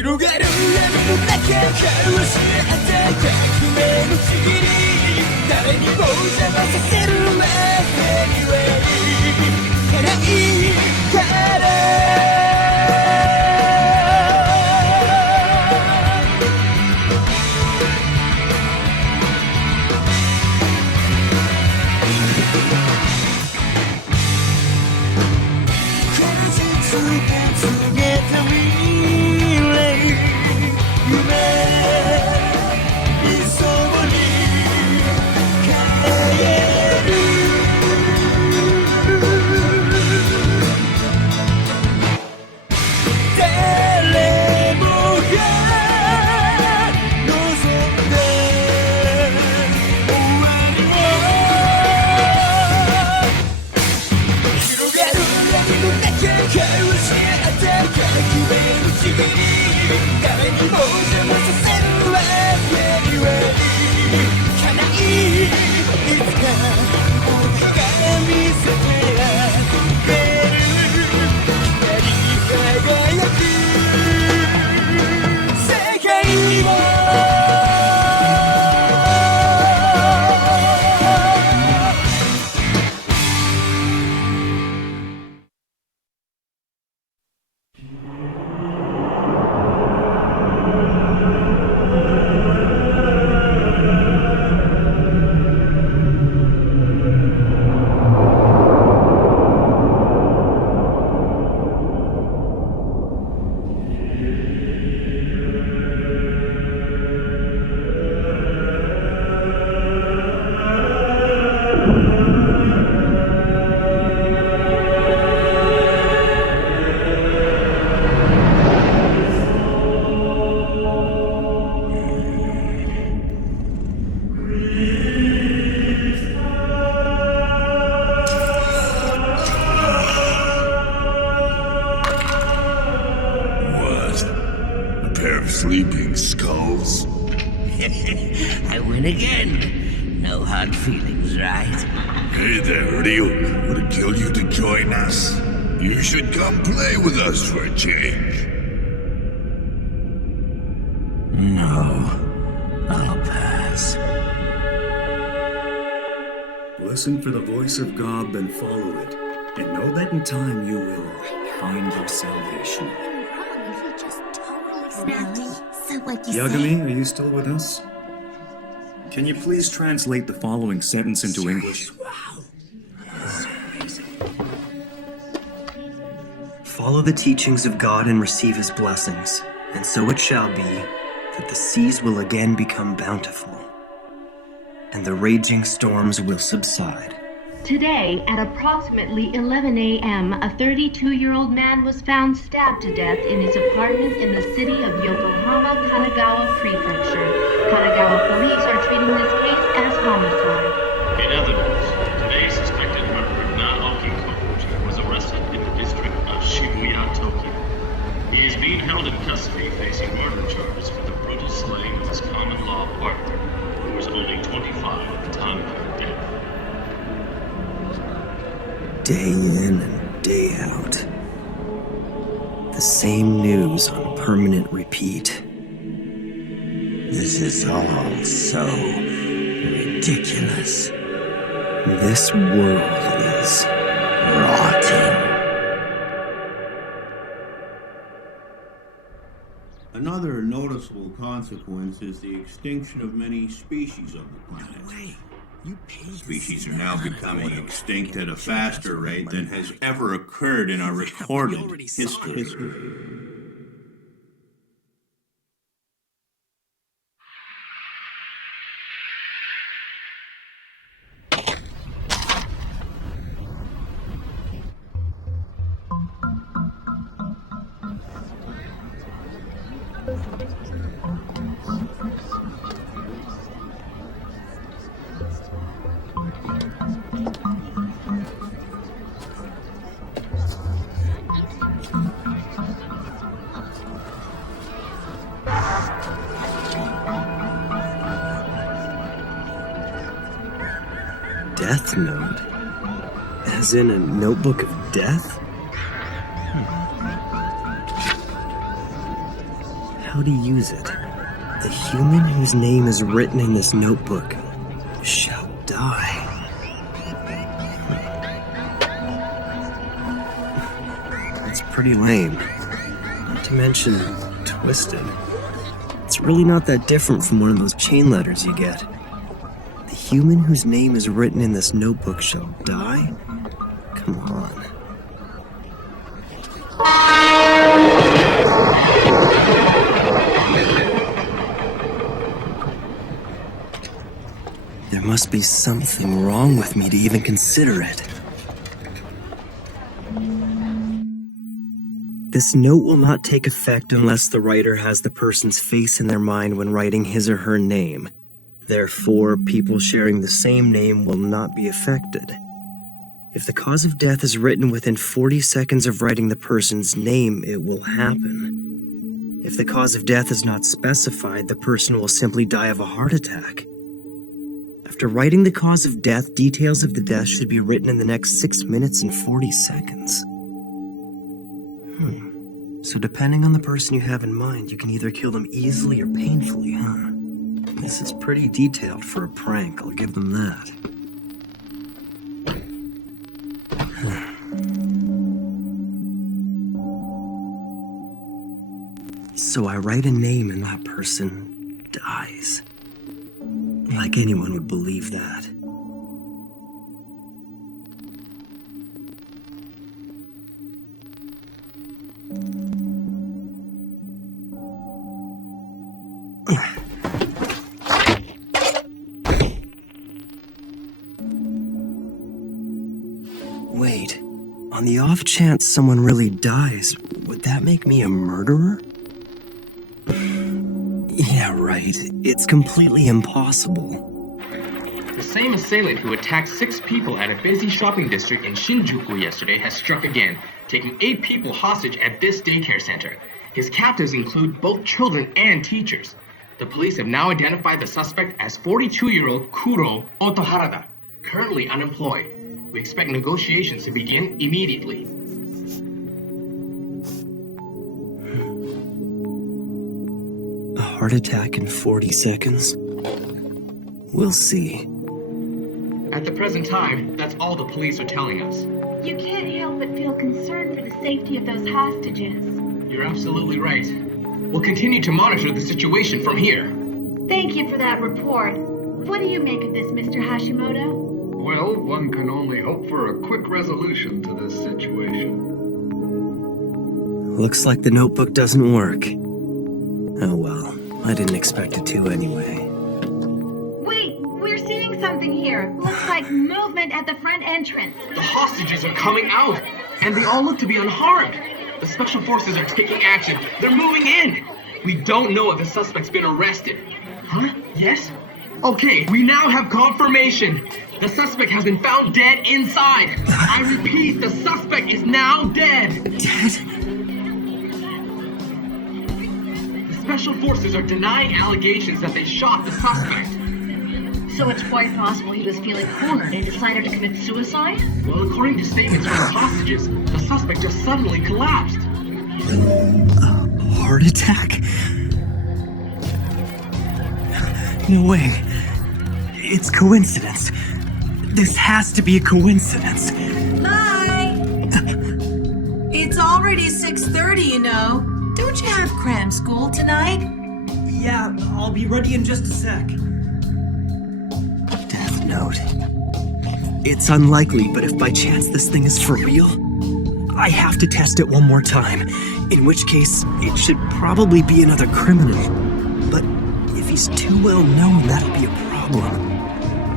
広がる闇の中交わし合った革命のちぎり誰にも邪魔させるわけにはいかないから誰にも邪魔させるわけにはいかないいつか僕が見せてあげる光り輝く世界をSleeping skulls. I win again. No hard feelings, right? Hey there, Ryuk. Would it kill you to join us? You should come play with us for a change. No. I'll pass. Listen for the voice of God, then follow it. And know that in time you will find your salvation. Yagami, are you still with us? Can you please translate the following sentence into English? Follow the teachings of God and receive his blessings, and so it shall be that the seas will again become bountiful, and the raging storms will subside. Today, at approximately 11 a.m., a 32-year-old man was found stabbed to death in his apartment in the city of Yokohama, Kanagawa Prefecture. Kanagawa police are treating this case as homicide. In other news, today's suspected murderer, Naoki Koguchi, was arrested in the district of Shibuya, Tokyo. He is being held in custody facing murder charges for the brutal slaying of his common-law partner, who was only 25 at the time of her death. Day in and day out. The same news on permanent repeat. This is all so ridiculous. This world is Rotten. Another noticeable consequence is the extinction of many species of the planet. Species are now becoming extinct at a faster rate than has ever occurred in our recorded history. Death Note? As in a notebook of death? how to use it. The human whose name is written in this notebook shall die. It's pretty lame. Not to mention twisted. It's really not that different from one of those chain letters you get. The human whose name is written in this notebook shall die? Come on. There must be something wrong with me to even consider it. This note will not take effect unless the writer has the person's face in their mind when writing his or her name. Therefore, people sharing the same name will not be affected. If the cause of death is written within 40 seconds of writing the person's name, it will happen. If the cause of death is not specified, the person will simply die of a heart attack. After writing the cause of death, details of the death should be written in the next 6 minutes and 40 seconds. So depending on the person you have in mind, you can either kill them easily or painfully, huh? This is pretty detailed for a prank, I'll give them that. So I write a name and that person dies. Like anyone would believe that. Wait, on the off chance someone really dies, would that make me a murderer? Yeah, right. It's completely impossible. The same assailant who attacked 6 people at a busy shopping district in Shinjuku yesterday has struck again, taking 8 people hostage at this daycare center. His captives include both children and teachers. The police have now identified the suspect as 42-year-old Kuro Otoharada, currently unemployed. We expect negotiations to begin immediately. A heart attack in 40 seconds? We'll see. At the present time, that's all the police are telling us. You can't help but feel concerned for the safety of those hostages. You're absolutely right. We'll continue to monitor the situation from here. Thank you for that report. What do you make of this, Mr. Hashimoto? Well, one can only hope for a quick resolution to this situation. Looks like the notebook doesn't work. Oh well, I didn't expect it to anyway. Wait, we're seeing something here. Looks like movement at the front entrance. The hostages are coming out, and they all look to be unharmed. The special forces are taking action. They're moving in. We don't know if the suspect's been arrested. Huh? Yes? Okay, we now have confirmation. The suspect has been found dead inside. I repeat, the suspect is now dead. Dead? The special forces are denying allegations that they shot the suspect. So it's quite possible he was feeling cornered and decided to commit suicide? Well, according to statements from the hostages, the suspect just suddenly collapsed. A heart attack? No way. It's coincidence. This has to be a coincidence. Hi! It's already 6:30, you know. Don't you have cram school tonight? Yeah, I'll be ready in just a sec. Death note. It's unlikely, but if by chance this thing is for real, I have to test it one more time. In which case, it should probably be another criminal. But if he's too well known, that'll be a problem.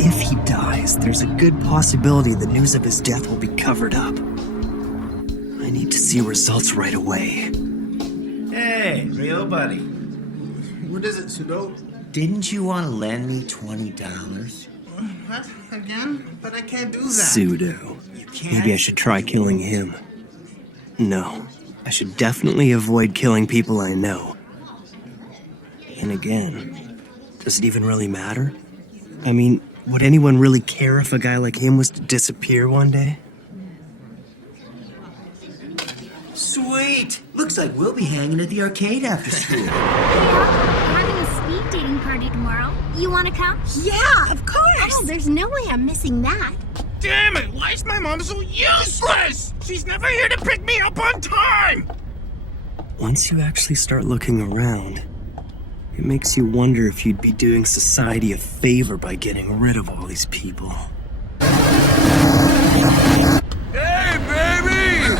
If he dies, there's a good possibility the news of his death will be covered up. I need to see results right away. Hey, real buddy. What is it, Sudo? Didn't you want to lend me $20? What? Again? But I can't do that. Pseudo. Maybe I should try killing him. No, I should definitely avoid killing people I know. And again, does it even really matter? I mean, would anyone really care if a guy like him was to disappear one day? Sweet! Sweet! Looks like we'll be hanging at the arcade after school. Yeah, we're having a speed dating party tomorrow. You want to come? Yeah, of course. Oh, there's no way I'm missing that. Damn it! Why is my mom so useless? She's never here to pick me up on time! Once you actually start looking around, it makes you wonder if you'd be doing society a favor by getting rid of all these people. Hey, baby!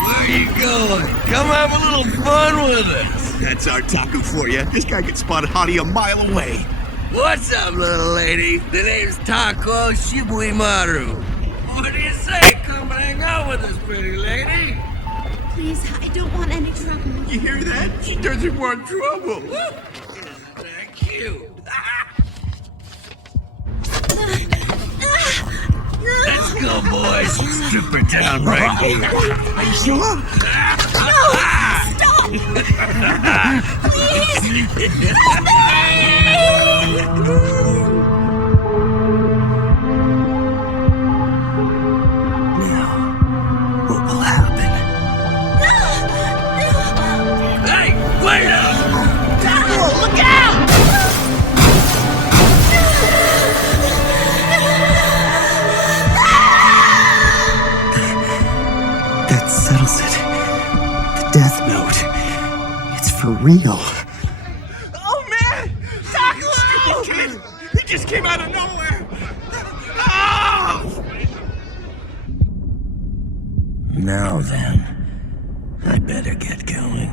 Where you going? Come have a little fun with us. That's our taco for you. This guy can spot Hottie a mile away. What's up, little lady? The name's Taco Shibuimaru. What do you say? Come hang out with us, pretty lady. Please, I don't want any trouble. You hear that? She doesn't want trouble. Thank you. Let's go, boys. Stripper town right here. Are you sure? No! Stop! Please! Now, what will happen? Hey, wait up! Taco, look out! That settles it. The Death Note. It's for real. Oh, man! Taco! Kid! He just came out of nowhere! Oh! Now then, I better get going.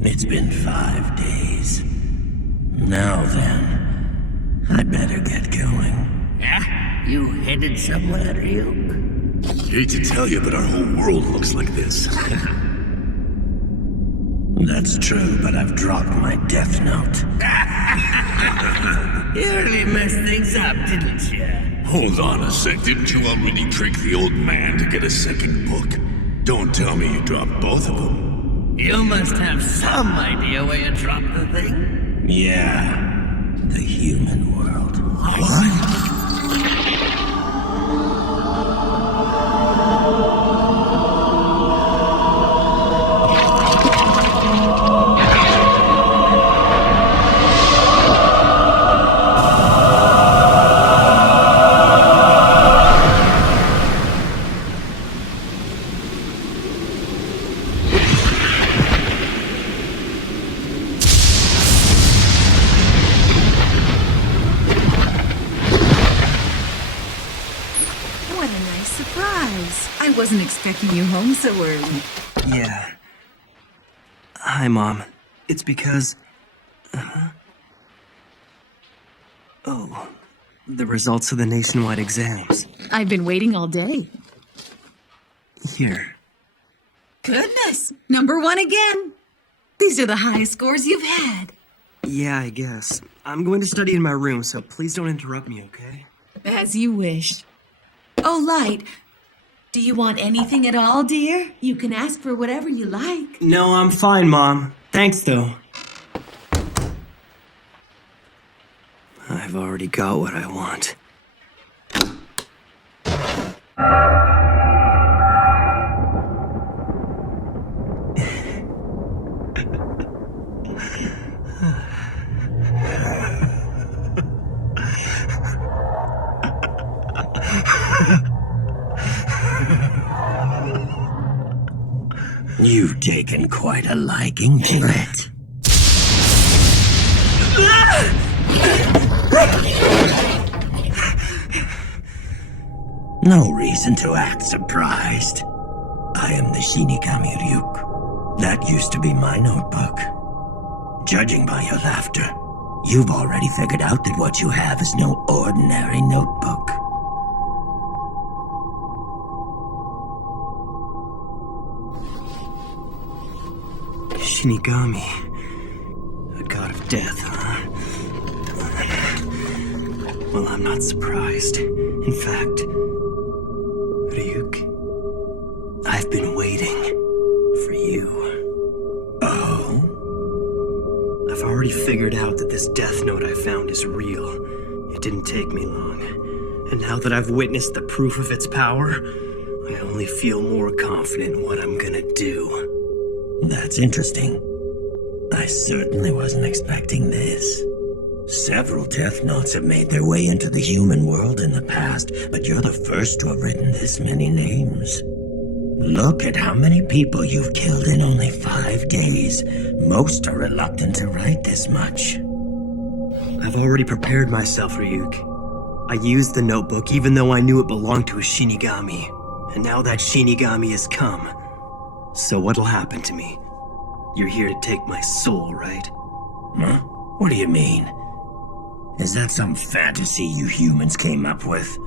It's been 5 days. Now then, I better get going. You headed somewhere, Ryuk? Hate to tell you, but our whole world looks like this. That's true, but I've dropped my Death Note. You really messed things up, didn't you? Hold on a sec. Didn't you already trick the old man to get a second book? Don't tell me you dropped both of them. You must have some idea where you dropped the thing. Yeah, the human world. What a nice surprise. I wasn't expecting you home so early. Yeah. Hi, Mom. It's because... Oh, the results of the nationwide exams. I've been waiting all day. Here. Goodness! Number 1 again. These are the highest scores you've had. Yeah, I guess. I'm going to study in my room, so please don't interrupt me, okay? As you wish. Oh, Light. Do you want anything at all, dear? You can ask for whatever you like. No, I'm fine, Mom. Thanks, though. I've already got what I want. You've taken quite a liking to it. No reason to act surprised. I am the Shinigami Ryuk. That used to be my notebook. Judging by your laughter, you've already figured out that what you have is no ordinary notebook. Shinigami. A god of death, huh? Well, I'm not surprised. In fact, Ryuk, I've been waiting for already figured out that this death note I found is real. It didn't take me long. And now that I've witnessed the proof of its power, I only feel more confident in what I'm gonna do. That's interesting. I certainly wasn't expecting this. Several death notes have made their way into the human world in the past, but you're the first to have written this many names. Look at how many people you've killed in only 5 days. Most are reluctant to write this much. I've already prepared myself, Ryuk. I used the notebook even though I knew it belonged to a Shinigami. And now that Shinigami has come. So what'll happen to me? You're here to take my soul, right? Huh? What do you mean? Is that some fantasy you humans came up with?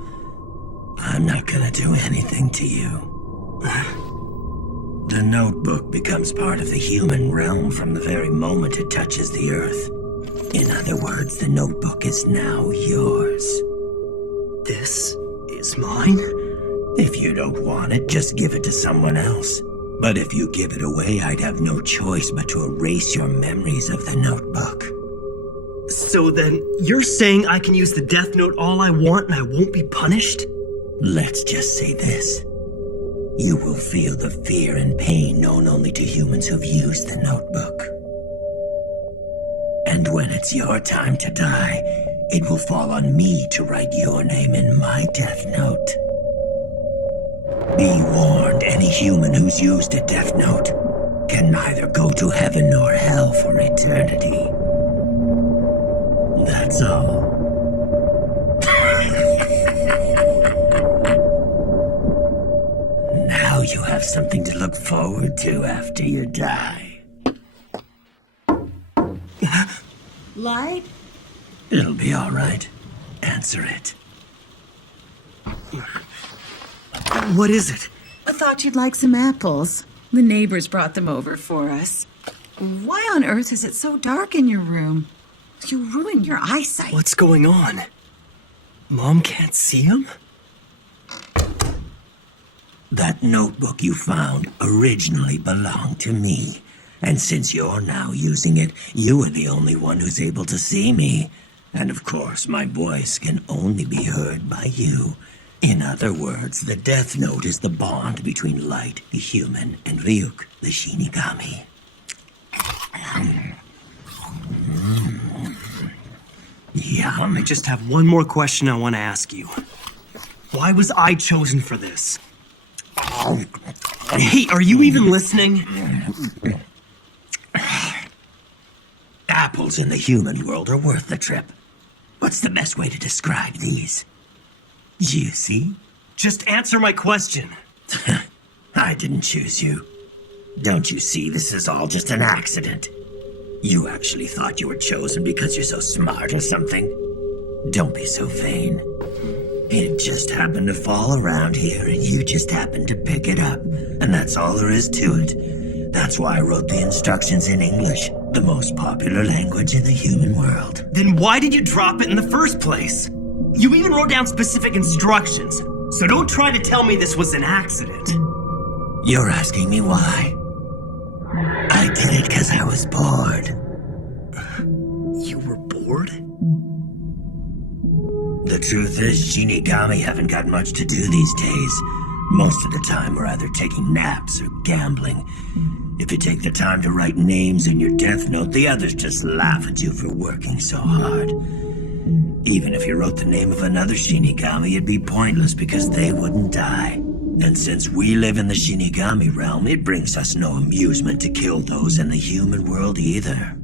I'm not gonna do anything to you. The notebook becomes part of the human realm from the very moment it touches the earth. In other words, the notebook is now yours. This is mine? If you don't want it, just give it to someone else. But if you give it away, I'd have no choice but to erase your memories of the notebook. So then, you're saying I can use the death note all I want and I won't be punished? Let's just say this. You will feel the fear and pain known only to humans who've used the notebook. And when it's your time to die, it will fall on me to write your name in my death note. Be warned, any human who's used a death note can neither go to heaven nor hell for eternity. That's all. Now you have something to look forward to after you die. Light? It'll be all right. Answer it. What is it? I thought you'd like some apples. The neighbors brought them over for us. Why on earth is it so dark in your room? You ruined your eyesight. What's going on? Mom can't see him? That notebook you found originally belonged to me. And since you're now using it, you are the only one who's able to see me. And of course, my voice can only be heard by you. In other words, the Death Note is the bond between Light, the human, and Ryuk, the Shinigami. Yeah, I just have one more question I want to ask you. Why was I chosen for this? Hey, are you even listening? Apples in the human world are worth the trip. What's the best way to describe these? Juicy? Just answer my question. I didn't choose you. Don't you see this is all just an accident? You actually thought you were chosen because you're so smart or something? Don't be so vain. It just happened to fall around here and you just happened to pick it up. And that's all there is to it. That's why I wrote the instructions in English, the most popular language in the human world. Then why did you drop it in the first place? You even wrote down specific instructions. So don't try to tell me this was an accident. You're asking me why? I did it because I was bored. You were bored? The truth is, Shinigami haven't got much to do these days. Most of the time we're either taking naps or gambling. If you take the time to write names in your death note, the others just laugh at you for working so hard. Even if you wrote the name of another Shinigami, it'd be pointless because they wouldn't die. And since we live in the Shinigami realm, it brings us no amusement to kill those in the human world either.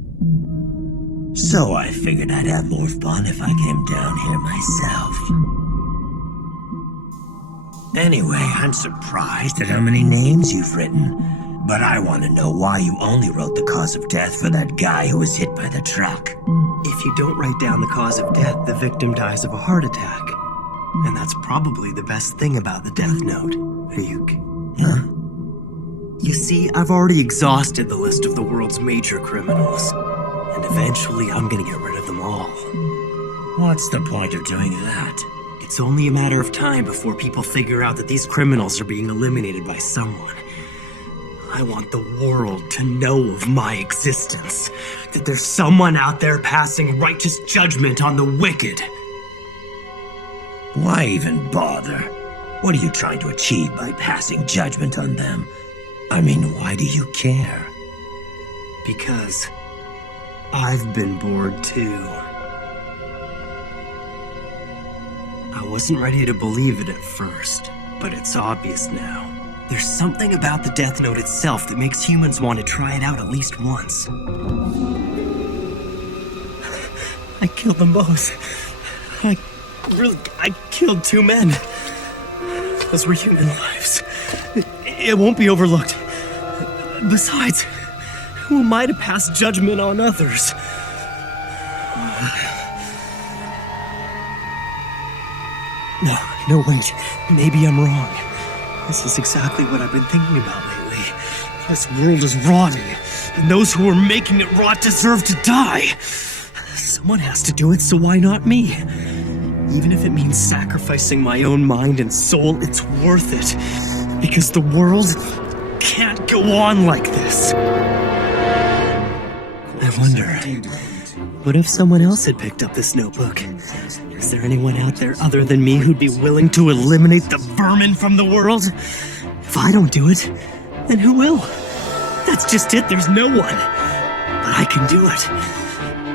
So I figured I'd have more fun if I came down here myself. Anyway, I'm surprised at how many names you've written. But I want to know why you only wrote the cause of death for that guy who was hit by the truck. If you don't write down the cause of death, the victim dies of a heart attack. And that's probably the best thing about the Death Note, Ryuk. Huh? You see, I've already exhausted the list of the world's major criminals. And eventually I'm gonna get rid of them all. What's the point of doing that? It's only a matter of time before people figure out that these criminals are being eliminated by someone. I want the world to know of my existence. That there's someone out there passing righteous judgment on the wicked. Why even bother? What are you trying to achieve by passing judgment on them? I mean, why do you care? Because I've been bored too. I wasn't ready to believe it at first, but it's obvious now. There's something about the Death Note itself that makes humans want to try it out at least once. I killed them both. I killed 2 men. Those were human lives. It won't be overlooked. Besides, who am I to pass judgment on others? No, wait. Maybe I'm wrong. This is exactly what I've been thinking about lately. This world is rotting, and those who are making it rot deserve to die. Someone has to do it, so why not me? Even if it means sacrificing my own mind and soul, it's worth it. Because the world can't go on like this. I wonder, what if someone else had picked up this notebook? Is there anyone out there other than me who'd be willing to eliminate the vermin from the world? If I don't do it, then who will? That's just it, there's no one. But I can do it.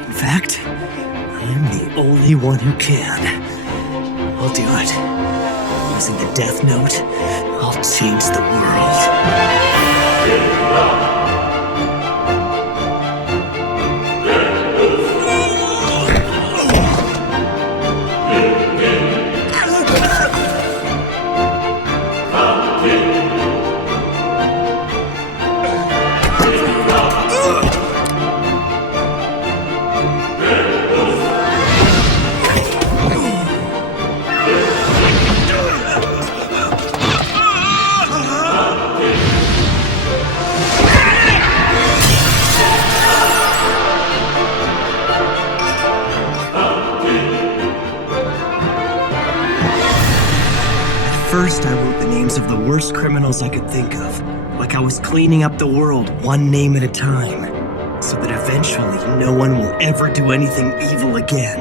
In fact, I am the only one who can. I'll do it. Using the Death Note, I'll change the world. First, I wrote the names of the worst criminals I could think of, like I was cleaning up the world, one name at a time, so that eventually no one will ever do anything evil again.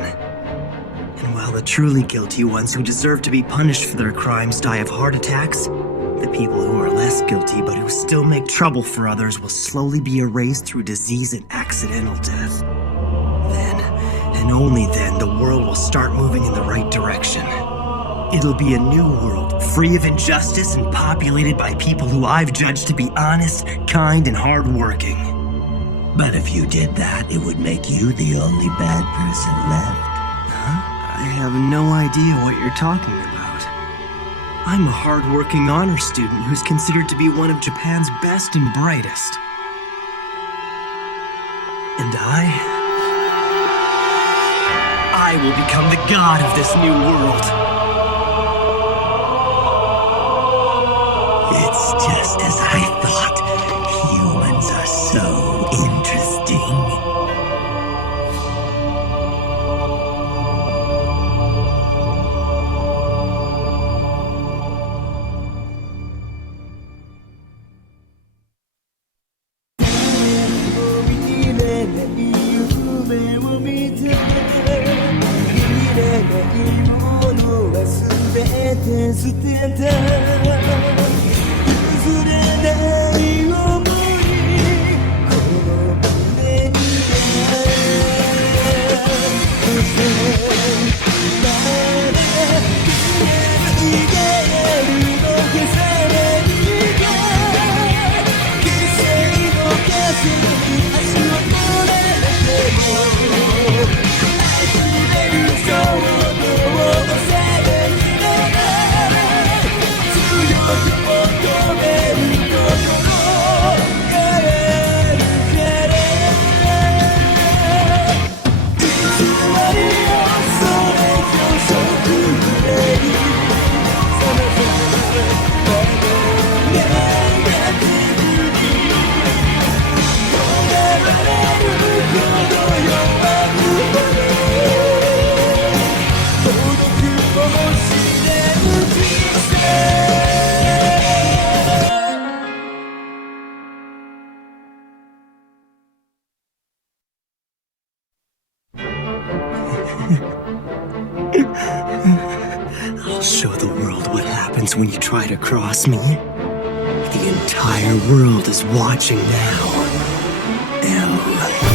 And while the truly guilty ones who deserve to be punished for their crimes die of heart attacks, the people who are less guilty but who still make trouble for others will slowly be erased through disease and accidental death. Then, and only then, the world will start moving in the right direction. It'll be a new world, free of injustice and populated by people who I've judged to be honest, kind, and hardworking. But if you did that, it would make you the only bad person left. Huh? I have no idea what you're talking about. I'm a hardworking honor student who's considered to be one of Japan's best and brightest. And I will become the god of this new world. It's just as I thought. Humans are so interesting. Go happens when you try to cross me. The entire world is watching now. L.